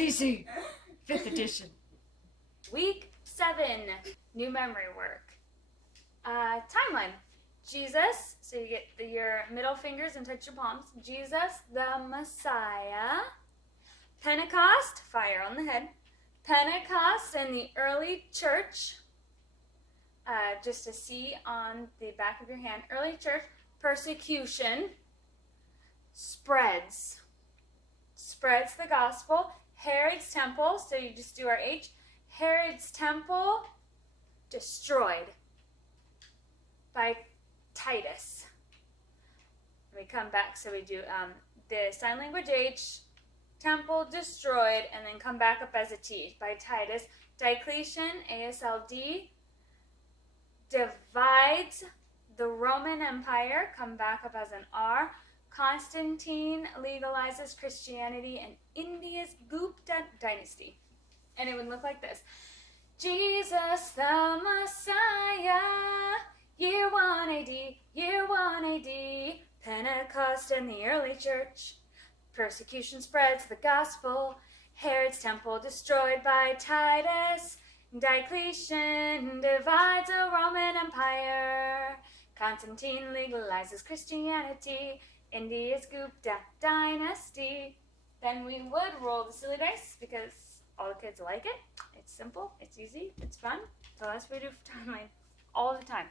CC, 5th edition. Week 7, new memory work. Timeline. Jesus, so you get your middle fingers and touch your palms. Jesus, the Messiah. Pentecost, fire on the head. Pentecost in the early church. Just a C on the back of your hand. Early church. Persecution. Spreads. Spreads the gospel. Herod's temple, so you just do our H. Herod's temple destroyed by Titus. We come back, so we do the sign language H, temple destroyed, and then come back up as a T by Titus. Diocletian, ASLD, divides the Roman Empire, come back up as an R. Constantine legalizes Christianity in India's Gupta dynasty. And it would look like this. Jesus the Messiah, year 1 AD, year 1 AD, Pentecost in the early church, persecution spreads the gospel, Herod's temple destroyed by Titus, Diocletian divides a Roman Empire, Constantine legalizes Christianity, India's Gupta dynasty. Then we would roll the silly dice because all the kids like it. It's simple, it's easy, it's fun. So that's what we do for timeline all the time.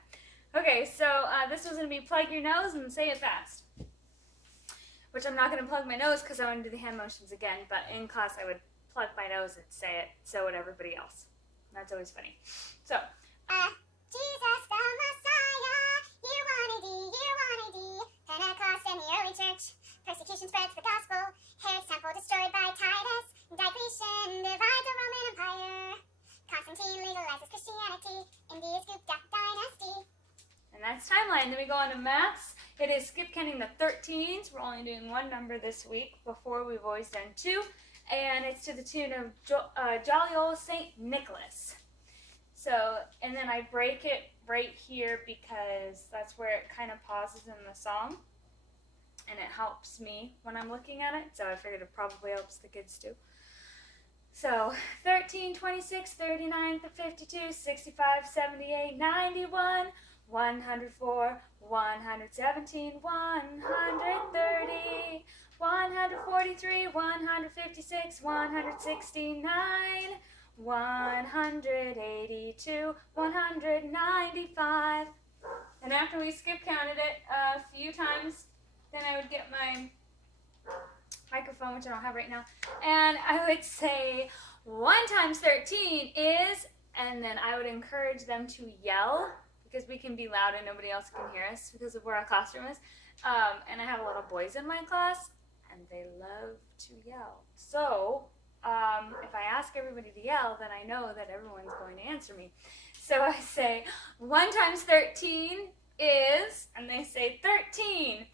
Okay, so this was going to be plug your nose and say it fast. Which I'm not going to plug my nose because I want to do the hand motions again, but in class I would plug my nose and say it, so would everybody else. That's always funny. So, Jesus the Messiah, year 1 AD, year 1 AD, Pentecost in the early church, persecution spreads the gospel, Herod's temple destroyed by Titus, Diocletian divides the Roman Empire, Constantine legalizes Christianity, India's Gupta dynasty. and that's timeline. Then we go on to maths. It is skip counting the 13s. We're only doing one number this week. Before we've always done 2. And it's to the tune of Jolly Old St. Nicholas. So, and then I break it right here because that's where it kind of pauses in the song. And it helps me when I'm looking at it. So I figured it probably helps the kids too. So, 13, 26, 39, 52, 65, 78, 91, 104, 117, 130, 143, 156, 169, 182, 195. And after we skip counted it a few times, then I would get my microphone, which I don't have right now, and I would say 1 times 13 is, and then I would encourage them to yell because we can be loud and nobody else can hear us because of where our classroom is. And I have a lot of boys in my class and they love to yell. So if I ask everybody to yell, then I know that everyone's going to answer me. So I say 1 times 13 is, and they say 13. 2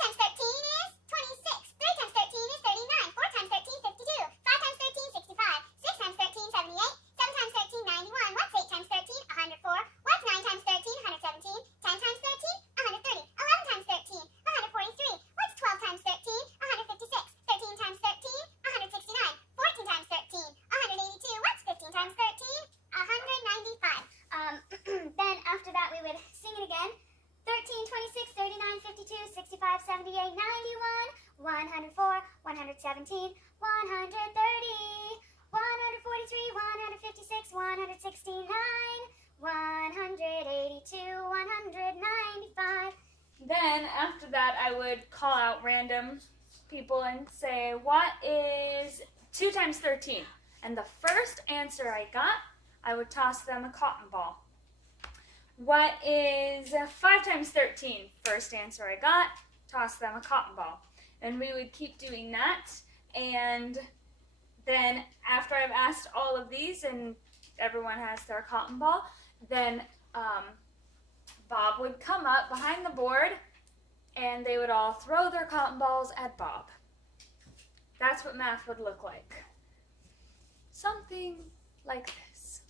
times 13 is 26. 3 times 13 is 39. 4 times 13, 52. 5 times 13, 65. 6 times 13, 78. 7 times 13, 91. What's 8 times 13? 104. What's 9 times 13? 117. 10 times 13? 130. 11 times 13? 143. What's 12 times 13? 156. 13 times 13? 169. 14 times 13? 182. What's 15 times 13? 195. Then after that we would sing it again. 13, 26, 39, 52, 65, 78, 91, 104, 117, 130, 143, 156, 169, 182, 195. Then after that, I would call out random people and say, what is 2 times 13? And the first answer I got, I would toss them a cotton ball. What is 5 times 13? First answer I got, toss them a cotton ball. And we would keep doing that. And then after I've asked all of these and everyone has their cotton ball, then Bob would come up behind the board and they would all throw their cotton balls at Bob. That's what math would look like. Something like this.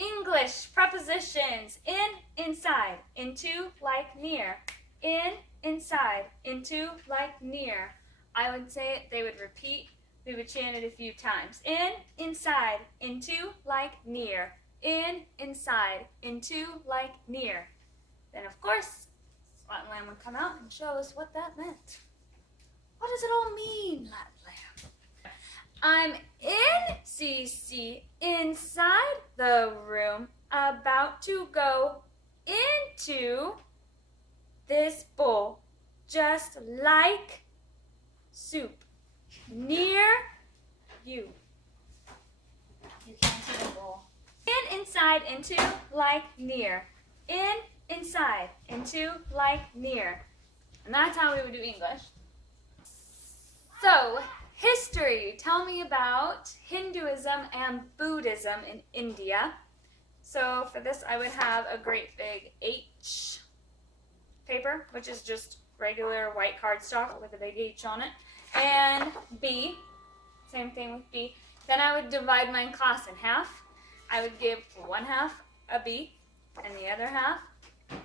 English prepositions: in, inside, into, like, near, in, inside, into, like near. I would say it, they would repeat. We would chant it a few times. In, inside, into, like near. In, inside, into, like near. Then, of course, Latin Lamb would come out and show us what that meant. What does it all mean, Latin Lamb? I'm in CC, inside the room, about to go into this bowl, just like soup, near you. You can't see the bowl. In, inside, into, like near. In, inside, into, like near. And that's how we would do English. So, history. Tell me about Hinduism and Buddhism in India. So for this, I would have a great big H paper, which is just regular white cardstock with a big H on it, and B, same thing with B. Then I would divide my class in half. I would give one half a B and the other half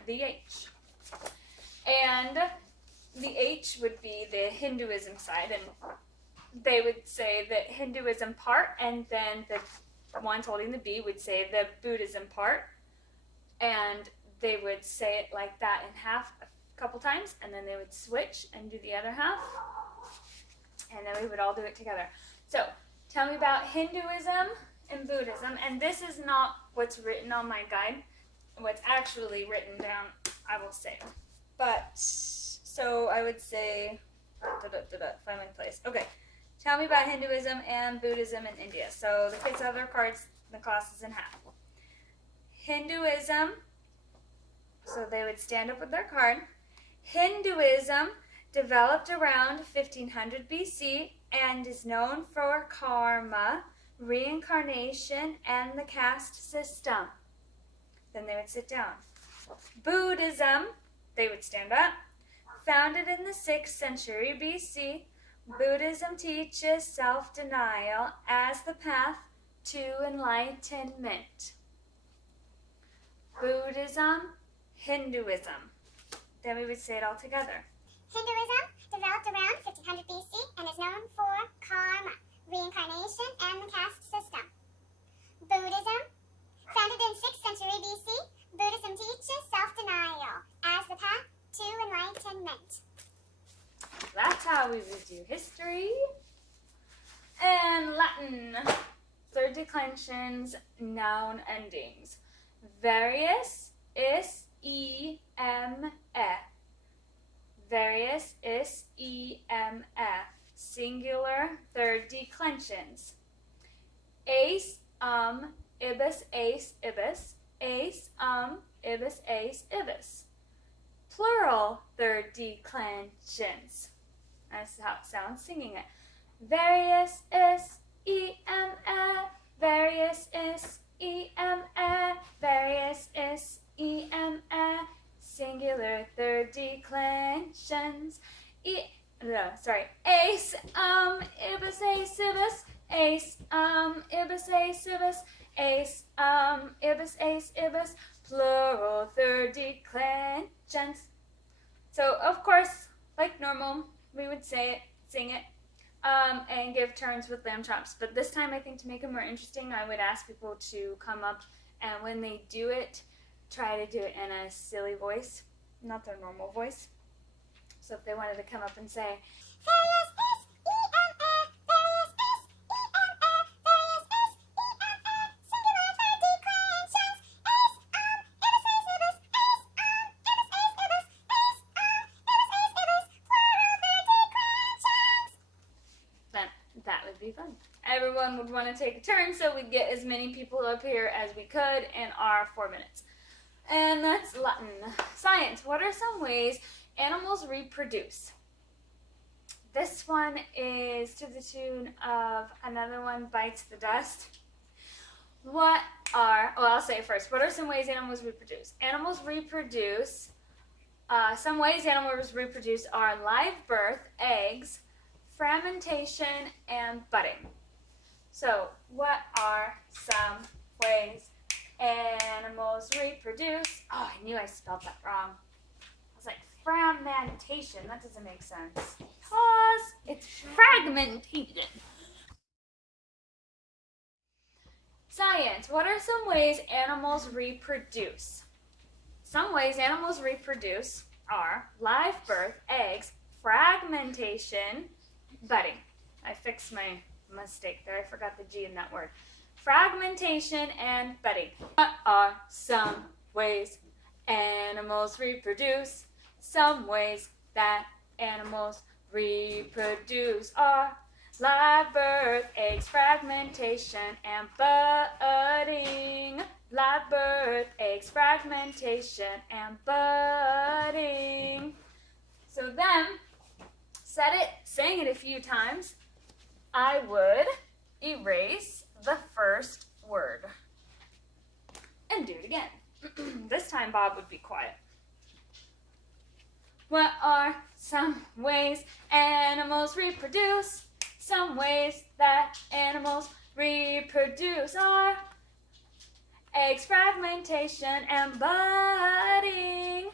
the H. And the H would be the Hinduism side, and they would say the Hinduism part, and then the ones holding the B would say the Buddhism part, and they would say it like that in half a couple times, and then they would switch and do the other half, and then we would all do it together. So, tell me about Hinduism and Buddhism, and this is not what's written on my guide. What's actually written down, I will say. But, so I would say, find my place. Okay. Tell me about Hinduism and Buddhism in India. So the kids have their cards, the class is in half. Hinduism, so they would stand up with their card. Hinduism developed around 1500 BC and is known for karma, reincarnation, and the caste system. Then they would sit down. Buddhism, they would stand up. Founded in the 6th century BC, Buddhism teaches self-denial as the path to enlightenment. Buddhism, Hinduism. Then we would say it all together. Hinduism developed around 1500 BC and is known for karma, reincarnation, and the caste system. Buddhism, founded in 6th century BC, Buddhism teaches self-denial as the path to enlightenment. That's how we would do history. And Latin. Third declensions, noun endings. Various, is, e, m, e. Various, is, e, m, e. Singular, third declensions. Ace, ibis, ace, ibis. Ace, ibis, ace, ibis. Plural, third declensions. That's how it sounds, singing it. Various, is, e, m, e. Various, is, e, m, e. Various, is, e, m, e. Singular, third declensions. Ace, ibis, ace, ibis. Ace, ibis, ace, ibis. Ace, ibis, ace, ibis. Plural, third declensions. So, of course, like normal, we would say it, sing it, and give turns with lamb chops. But this time, I think to make it more interesting, I would ask people to come up, and when they do it, try to do it in a silly voice, not their normal voice. So if they wanted to come up and say, Various is E-M-A, various is E-M-A, various is E-M-A, singular third declensions, is, ibis, ace, ibis, is, ibis, ace, ibis, is, ibis, ace, ibis, plural third declensions. then that would be fun. Everyone would want to take a turn, so we'd get as many people up here as we could in our 4 minutes. And that's Latin. Science. What are some ways animals reproduce? This one is to the tune of Another One Bites the Dust. I'll say it first. What are some ways animals reproduce? Some ways animals reproduce are live birth, eggs, fermentation, and budding. So, what are some ways animals reproduce? Oh, I knew I spelled that wrong. I was like, fragmentation. That doesn't make sense. Because it's fragmented. Science. What are some ways animals reproduce? Some ways animals reproduce are live birth, eggs, fragmentation, budding. I fixed my mistake there. I forgot the G in that word. Fragmentation and budding. What are some ways animals reproduce? Some ways that animals reproduce are live birth, eggs, fragmentation, and budding. Live birth, eggs, fragmentation, and budding. So then, saying it a few times, I would erase the first word. And do it again. This time Bob would be quiet. What are some ways animals reproduce? Some ways that animals reproduce are eggs, fragmentation, and budding.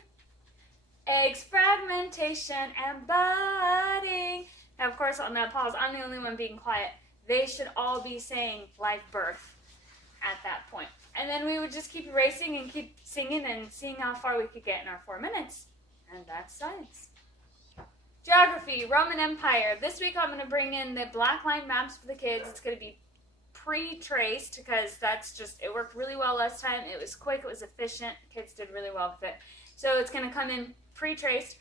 Eggs, fragmentation, and budding. Now, of course, on that pause, I'm the only one being quiet. They should all be saying live birth at that point. And then we would just keep erasing and keep singing and seeing how far we could get in our 4 minutes. And that's science. Geography, Roman Empire. This week I'm going to bring in the black line maps for the kids. It's going to be pre-traced because it worked really well last time. It was quick, it was efficient. Kids did really well with it. So it's going to come in pre-traced.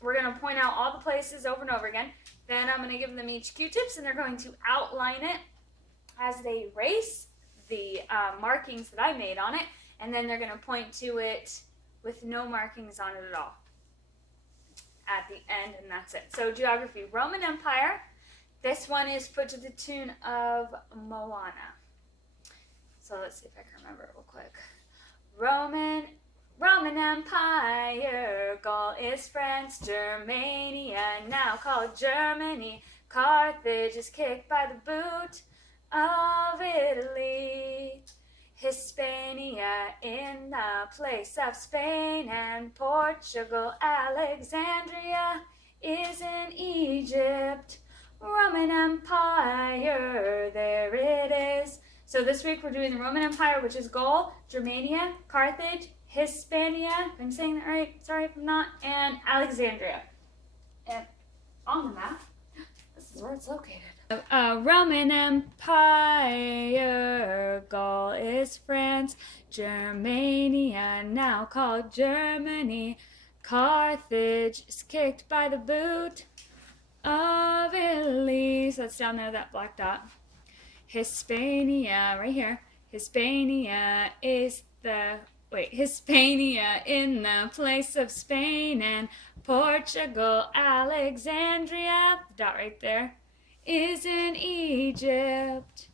We're going to point out all the places over and over again. Then I'm going to give them each Q-tips and they're going to outline it as they erase the markings that I made on it. And then they're going to point to it with no markings on it at all at the end, and that's it. So geography, Roman Empire. This one is put to the tune of Moana. So let's see if I can remember it real quick. Roman Empire, Gaul is France, Germania, now called Germany. Carthage is kicked by the boot of Italy. Hispania in the place of Spain and Portugal. Alexandria is in Egypt. Roman Empire, there it is. So this week we're doing the Roman Empire, which is Gaul, Germania, Carthage, Hispania, if I'm saying that right, sorry if I'm not, and Alexandria. And on the map, this is where it's located. Roman Empire, Gaul is France, Germania, now called Germany. Carthage is kicked by the boot of Italy. So that's down there, that black dot. Hispania, right here. Hispania in the place of Spain and Portugal. Alexandria, the dot right there, is in Egypt.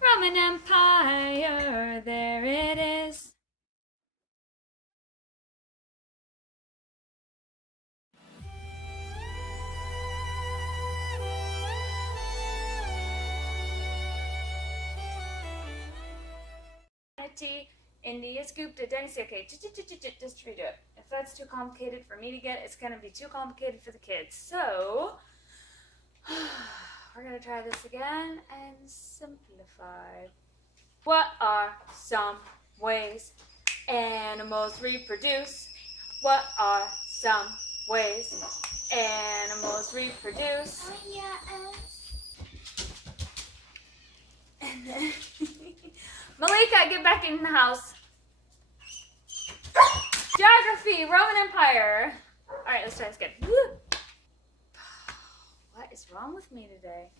Roman Empire, there it is. India's Gupta dynasty. Okay, just redo it. If that's too complicated for me to get, it's going to be too complicated for the kids. So, we're going to try this again and simplify. What are some ways animals reproduce? What are some ways animals reproduce? Malika, get back in the house. Geography, Roman Empire. All right, let's try this again. What is wrong with me today?